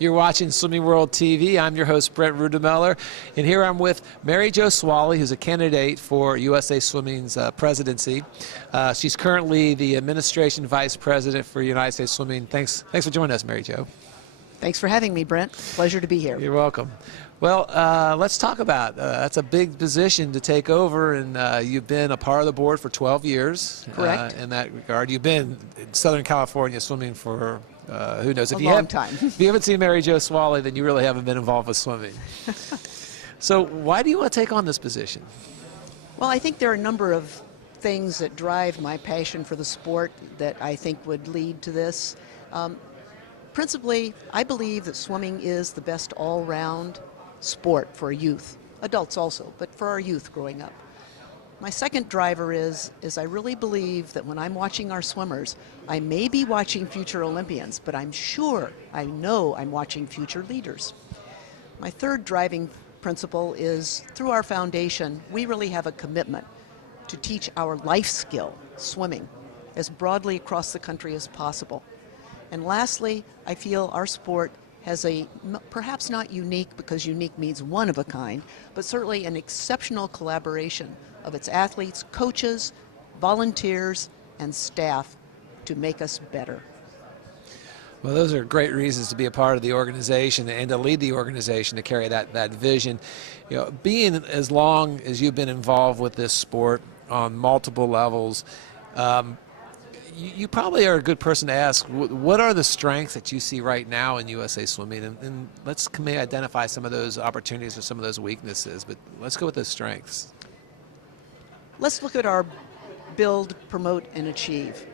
You're watching Swimming World TV. I'm your host, Brent Rudemeller, and here I'm with Mary Jo Swalley, who's a candidate for USA Swimming's presidency. She's currently the Administration Vice President for United States Swimming. Thanks for joining us, Mary Jo. Thanks for having me, Brent. Pleasure to be here. You're welcome. Well, let's talk about that's a big position to take over, and you've been a part of the board for 12 years. Correct. In that regard, you've been in Southern California swimming for who knows? A long time. If you haven't seen Mary Jo Swalley, then you really haven't been involved with swimming. So why do you want to take on this position? Well, I think there are a number of things that drive my passion for the sport that I think would lead to this. Principally, I believe that swimming is the best all-round sport for youth, adults also, but for our youth growing up. My second driver is I really believe that when I'm watching our swimmers, I may be watching future Olympians, but I know I'm watching future leaders. My third driving principle is through our foundation, we really have a commitment to teach our life skill, swimming, as broadly across the country as possible. And lastly, I feel our sport has a, perhaps not unique because unique means one of a kind, but certainly an exceptional collaboration of its athletes, coaches, volunteers, and staff to make us better. Well, those are great reasons to be a part of the organization and to lead the organization to carry that vision. You know, being as long as you've been involved with this sport on multiple levels, you probably are a good person to ask, what are the strengths that you see right now in USA Swimming? And let's maybe identify some of those opportunities or some of those weaknesses, but let's go with the strengths. Let's look at our build, promote, and achieve.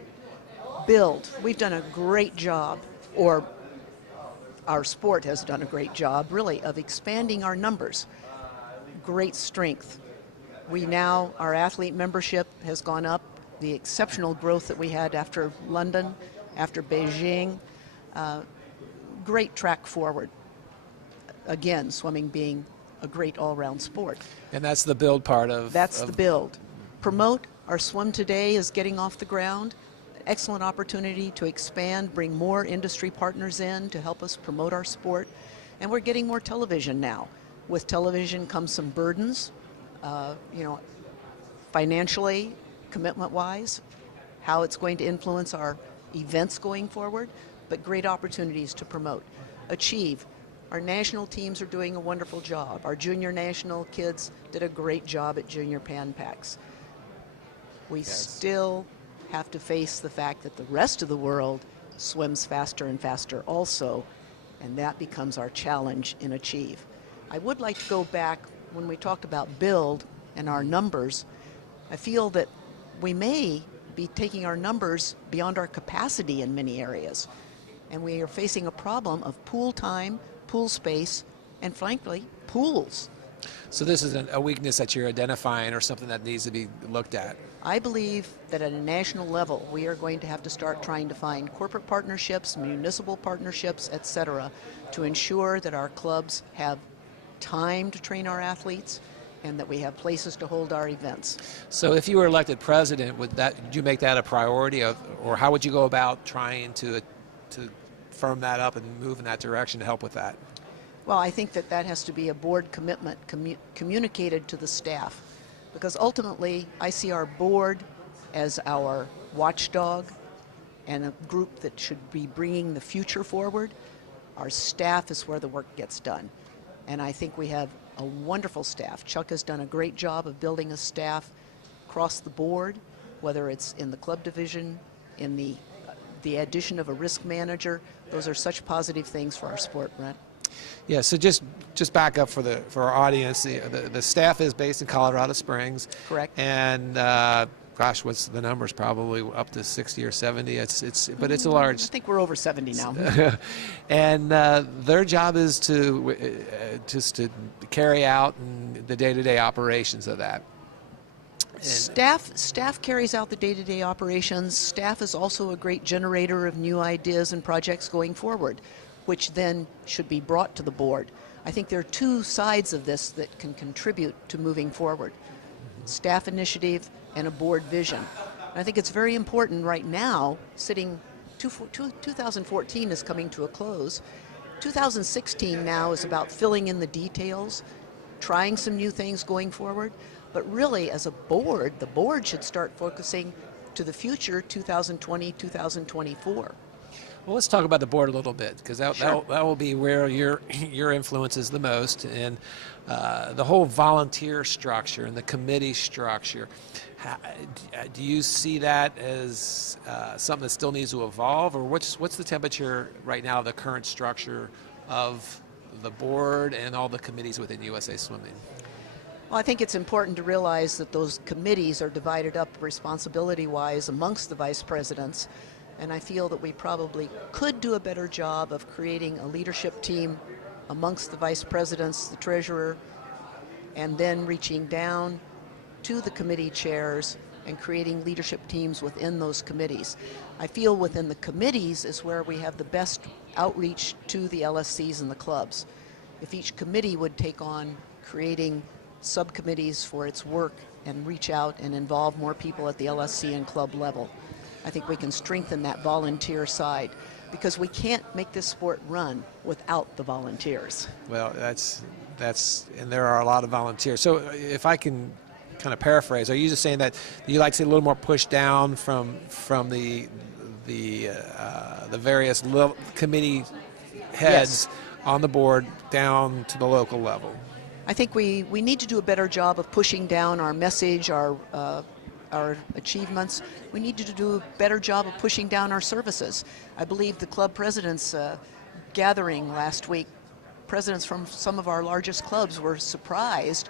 Build, we've done a great job, or our sport has done a great job, really, of expanding our numbers. Great strength. Our athlete membership has gone up. The exceptional growth that we had after London, after Beijing, great track forward. Again, swimming being a great all-round sport. And that's the build part of... That's the build. Promote, our Swim Today is getting off the ground. Excellent opportunity to expand, bring more industry partners in to help us promote our sport. And we're getting more television now. With television comes some burdens, financially, commitment-wise, how it's going to influence our events going forward, but great opportunities to promote. Achieve. Our national teams are doing a wonderful job. Our junior national kids did a great job at Junior Pan Pacs. We still have to face the fact that the rest of the world swims faster and faster also, and that becomes our challenge in Achieve. I would like to go back when we talked about build and our numbers. I feel that we may be taking our numbers beyond our capacity in many areas, and we are facing a problem of pool time, pool space, and frankly, pools. So this is a weakness that you're identifying or something that needs to be looked at? I believe that at a national level, we are going to have to start trying to find corporate partnerships, municipal partnerships, etc., to ensure that our clubs have time to train our athletes and that we have places to hold our events. So if you were elected president, would you make that a priority, or how would you go about trying to firm that up and move in that direction to help with that? Well, I think that has to be a board commitment communicated to the staff, because ultimately I see our board as our watchdog and a group that should be bringing the future forward. Our staff is where the work gets done, and I think we have a wonderful staff. Chuck has done a great job of building a staff across the board, whether it's in the club division, in the addition of a risk manager. Those are such positive things for our sport, Brent. Yeah, so just back up for our audience. The staff is based in Colorado Springs. Correct. And gosh, what's the numbers? Probably up to 60 or 70. But it's a large. I think we're over 70 now. And their job is just to carry out the day-to-day operations of that. Staff carries out the day-to-day operations. Staff is also a great generator of new ideas and projects going forward, which then should be brought to the board. I think there are two sides of this that can contribute to moving forward. Staff initiative and a board vision. And I think it's very important right now, 2014 is coming to a close, 2016 now is about filling in the details, trying some new things going forward, but really as a board, the board should start focusing to the future, 2020, 2024. Well, let's talk about the board a little bit, because Sure. that will be where your influence is the most, and the whole volunteer structure and the committee structure. Do you see that as something that still needs to evolve, or what's the temperature right now of the current structure of the board and all the committees within USA Swimming? Well, I think it's important to realize that those committees are divided up responsibility-wise amongst the vice presidents. And I feel that we probably could do a better job of creating a leadership team amongst the vice presidents, the treasurer, and then reaching down to the committee chairs and creating leadership teams within those committees. I feel within the committees is where we have the best outreach to the LSCs and the clubs. If each committee would take on creating subcommittees for its work and reach out and involve more people at the LSC and club level, I think we can strengthen that volunteer side, because we can't make this sport run without the volunteers. Well, that's and there are a lot of volunteers. So if I can kind of paraphrase, are you just saying that you like to see a little more push down from the various little committee heads Yes. on the board down to the local level? I think we need to do a better job of pushing down our message, our achievements. We need to do a better job of pushing down our services. I believe the club presidents gathering last week, presidents from some of our largest clubs were surprised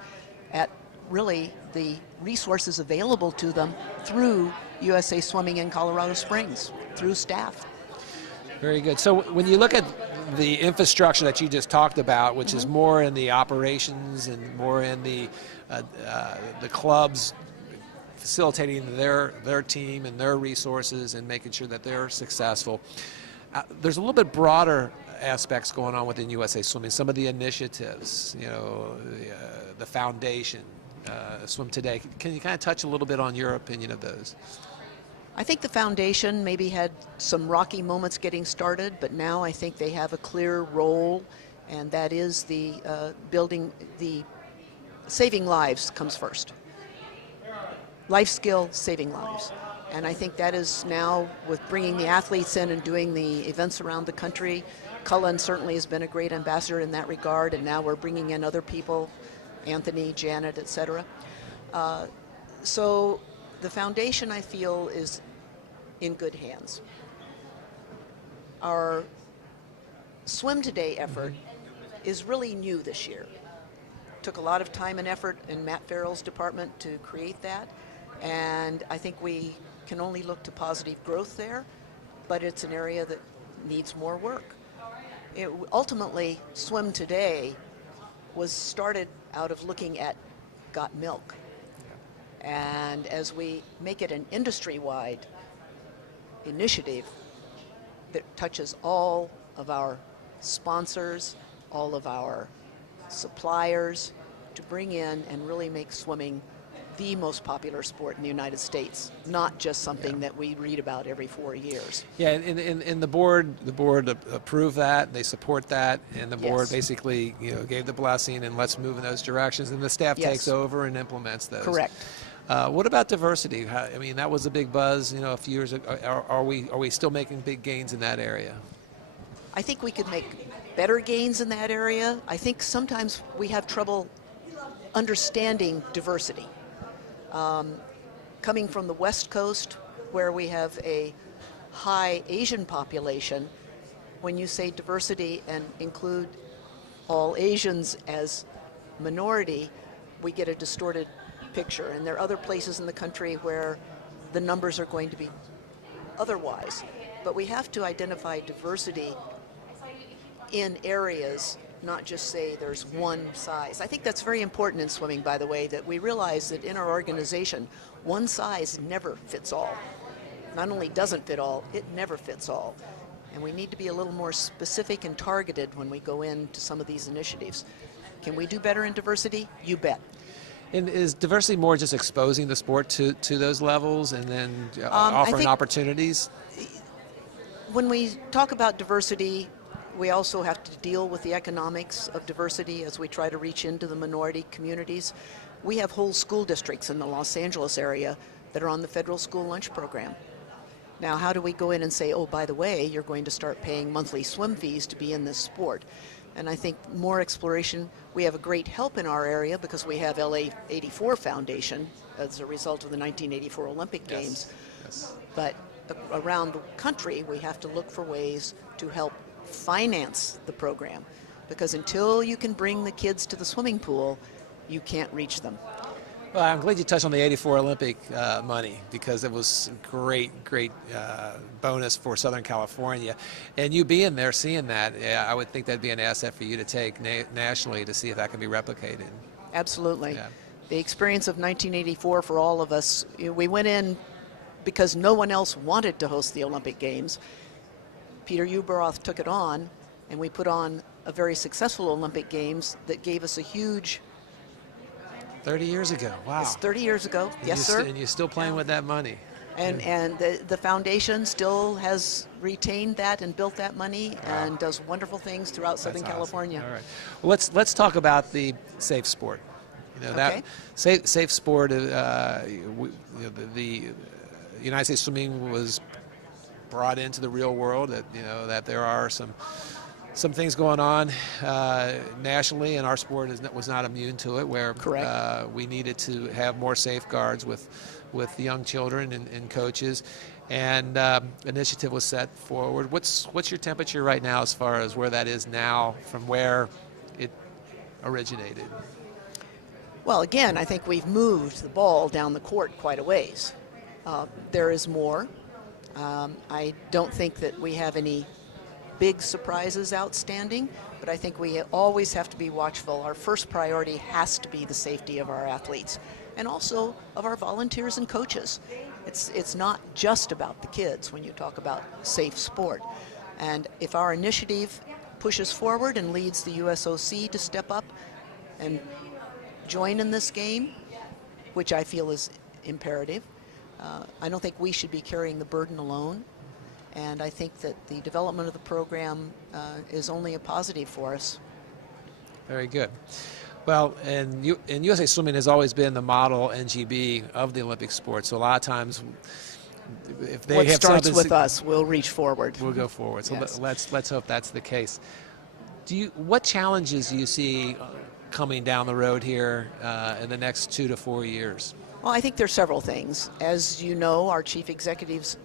at really the resources available to them through USA Swimming in Colorado Springs, through staff. Very good. So when you look at the infrastructure that you just talked about, which is more in the operations and more in the clubs facilitating their team and their resources and making sure that they're successful, there's a little bit broader aspects going on within USA Swimming. Some of the initiatives, the foundation, Swim Today. Can you kind of touch a little bit on your opinion of those? I think the foundation maybe had some rocky moments getting started, but now I think they have a clear role, and that is the saving lives comes first. Life skill, saving lives. And I think that is now, with bringing the athletes in and doing the events around the country, Cullen certainly has been a great ambassador in that regard, and now we're bringing in other people, Anthony, Janet, etc. So the foundation, I feel, is in good hands. Our Swim Today effort is really new this year. Took a lot of time and effort in Matt Farrell's department to create that, and I think we can only look to positive growth there, but it's an area that needs more work. Ultimately, Swim Today was started out of looking at Got Milk. And as we make it an industry-wide initiative that touches all of our sponsors, all of our suppliers, to bring in and really make swimming the most popular sport in the United States, not just something that we read about every 4 years. Yeah, and the board approved that, they support that, and the board Yes. basically gave the blessing and let's move in those directions, and the staff Yes. takes over and implements those. Correct. What about diversity? I mean, that was a big buzz, a few years ago. Are we still making big gains in that area? I think we could make better gains in that area. I think sometimes we have trouble understanding diversity. Coming from the West Coast, where we have a high Asian population, when you say diversity and include all Asians as minority, we get a distorted picture. And there are other places in the country where the numbers are going to be otherwise. But we have to identify diversity in areas, not just say there's one size. I think that's very important in swimming, by the way, that we realize that in our organization, one size never fits all. Not only doesn't fit all, it never fits all. And we need to be a little more specific and targeted when we go into some of these initiatives. Can we do better in diversity? You bet. And is diversity more just exposing the sport to those levels and then I offering think opportunities? when we talk about diversity, we also have to deal with the economics of diversity as we try to reach into the minority communities. We have whole school districts in the Los Angeles area that are on the federal school lunch program. Now, how do we go in and say, oh, by the way, you're going to start paying monthly swim fees to be in this sport? And I think more exploration. We have a great help in our area because we have LA 84 Foundation as a result of the 1984 Olympic Games. Yes. But around the country, we have to look for ways to help finance the program, because until you can bring the kids to the swimming pool, you can't reach them. Well, I'm glad you touched on the '84 Olympic money, because it was a great bonus for Southern California. And you being there, seeing that, yeah, I would think that'd be an asset for you to take nationally to see if that can be replicated. Absolutely. Yeah. The experience of 1984 for all of us, we went in because no one else wanted to host the Olympic Games. Peter Ueberroth took it on, and we put on a very successful Olympic Games that gave us a huge... 30 years ago, wow. It's 30 years ago, And yes, sir. And you're still playing with that money. And the foundation still has retained that and built that money and does wonderful things throughout Southern That's awesome. California. All right. Well, let's talk about the safe sport. You know, Okay. that safe sport. The United States Swimming was brought into the real world. That that there are some things going on nationally, and our sport was not immune to it, where Correct. we needed to have more safeguards with young children and coaches, and initiative was set forward. What's your temperature right now as far as where that is now from where it originated? Well, again, I think we've moved the ball down the court quite a ways. There is more. I don't think that we have any big surprises outstanding, but I think we always have to be watchful. Our first priority has to be the safety of our athletes and also of our volunteers and coaches. It's not just about the kids when you talk about safe sport. And if our initiative pushes forward and leads the USOC to step up and join in this game, which I feel is imperative, I don't think we should be carrying the burden alone. And I think that the development of the program is only a positive for us. Very good. Well, and USA Swimming has always been the model NGB of the Olympic sport. So a lot of times, if they What have starts something, with us, we'll reach forward. we'll go forward. So Yes. let's hope that's the case. What challenges do you see coming down the road here in the next 2 to 4 years? Well, I think there's several things. As you know, our chief executive's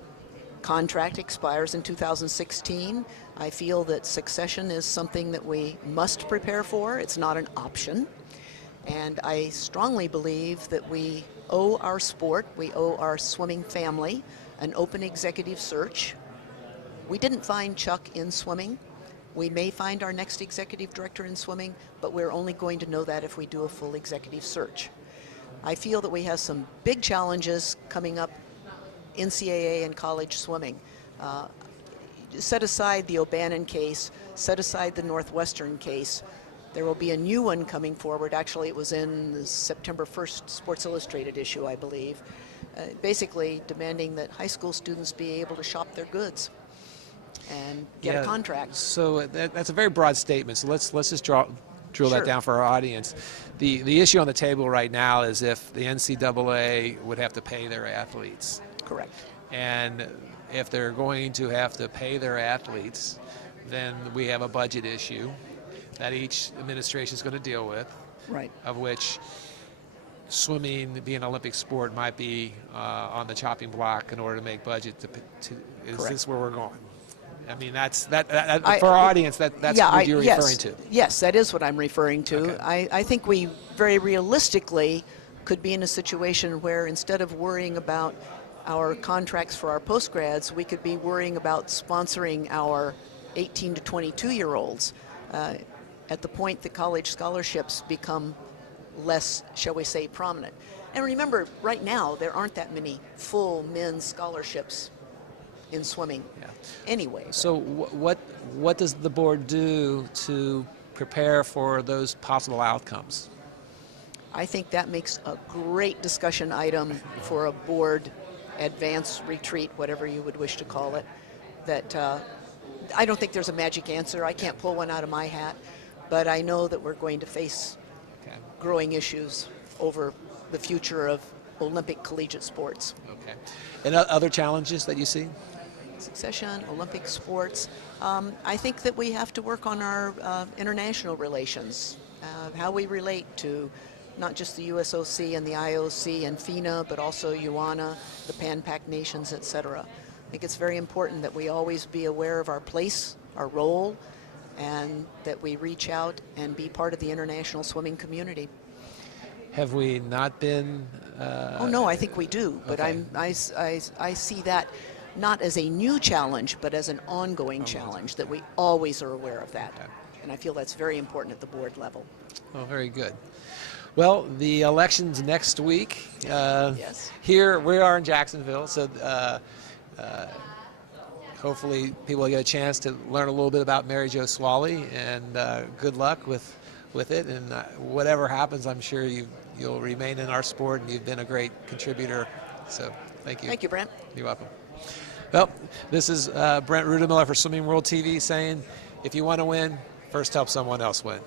contract expires in 2016. I feel that succession is something that we must prepare for. It's not an option. And I strongly believe that we owe our sport, we owe our swimming family an open executive search. We didn't find Chuck in swimming. We may find our next executive director in swimming, but we're only going to know that if we do a full executive search. I feel that we have some big challenges coming up, NCAA and college swimming. Set aside the O'Bannon case, set aside the Northwestern case. There will be a new one coming forward. Actually, it was in the September 1st Sports Illustrated issue, I believe, basically demanding that high school students be able to shop their goods and get a contract. So that's a very broad statement. So let's just drill Sure. that down for our audience. The issue on the table right now is if the NCAA would have to pay their athletes. Correct. And if they're going to have to pay their athletes, then we have a budget issue that each administration is going to deal with, Right. of which swimming, being an Olympic sport, might be on the chopping block in order to make budget. Is Correct. this where we're going? I mean, that's for our audience, that's what you're referring to. Yes, that is what I'm referring to. Okay. I think we very realistically could be in a situation where instead of worrying about our contracts for our postgrads, we could be worrying about sponsoring our 18 to 22-year-olds at the point that college scholarships become less, shall we say, prominent. And remember, right now, there aren't that many full men's scholarships in swimming anyway. So what does the board do to prepare for those possible outcomes? I think that makes a great discussion item for a board advance retreat, whatever you would wish to call it, that I don't think there's a magic answer. I can't pull one out of my hat, but I know that we're going to face Okay. growing issues over the future of Olympic collegiate sports. Okay. And other challenges that you see? Succession, Olympic sports. I think that we have to work on our international relations, how we relate to not just the USOC and the IOC and FINA, but also UANA, the Pan-Pac nations, etc. I think it's very important that we always be aware of our place, our role, and that we reach out and be part of the international swimming community. Have we not been? Oh no, I think we do, but okay. I see that not as a new challenge, but as an ongoing challenge, that we always are aware of that. Okay. And I feel that's very important at the board level. Oh, very good. Well, the election's next week. Yes. Here we are in Jacksonville, so hopefully people will get a chance to learn a little bit about Mary Jo Swalley, and good luck with it. And whatever happens, I'm sure you'll remain in our sport, and you've been a great contributor. So thank you. Thank you, Brent. You're welcome. Well, this is Brent Rudemiller for Swimming World TV saying, if you want to win, first help someone else win.